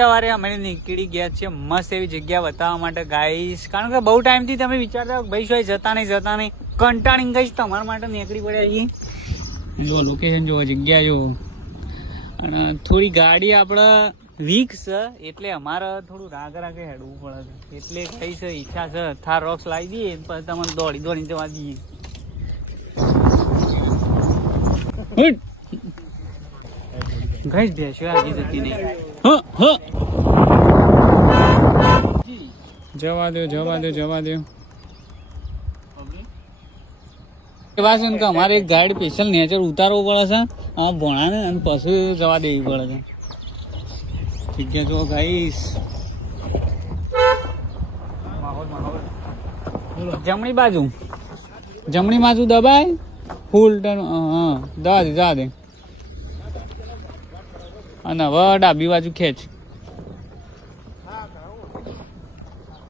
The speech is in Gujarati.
સવારે અમે નીકળી ગયા છીએ મસ્ત એવી જગ્યા બતાવવા માટે ગાઈસ, કારણ કે બહુ ટાઈમથી તમે વિચારતા ભાઈ શું જતા નહીં કંટાળીને ગઈશ તમારા માટે નીકળી પડ્યા છીએ. જો લોકેશન જો જગ્યા જો, અને થોડી ગાડી આપણે વીક છે એટલે અમારે થોડું રાગે હેડવું પડે છે, એટલે કઈ છે ઈચ્છા છે થાર રોક્સ લાવી દઈએ પછી તમને દોડી જવા દઈએ. ગઈ બેસ્યો આજે જતી નહીં. જવા દો અમારે એક ગાડી સ્પેશિયલ નેચર ઉતારવો પડે છે આ ભોણાને, અને પછી જવા દેવી પડે છે. ઠીક છે જો ગાઈસ, જમણી બાજુ દબાય ફૂલ ટર્ન. હા જવા દે અને હવે ડાબી બાજુ ખેંચ.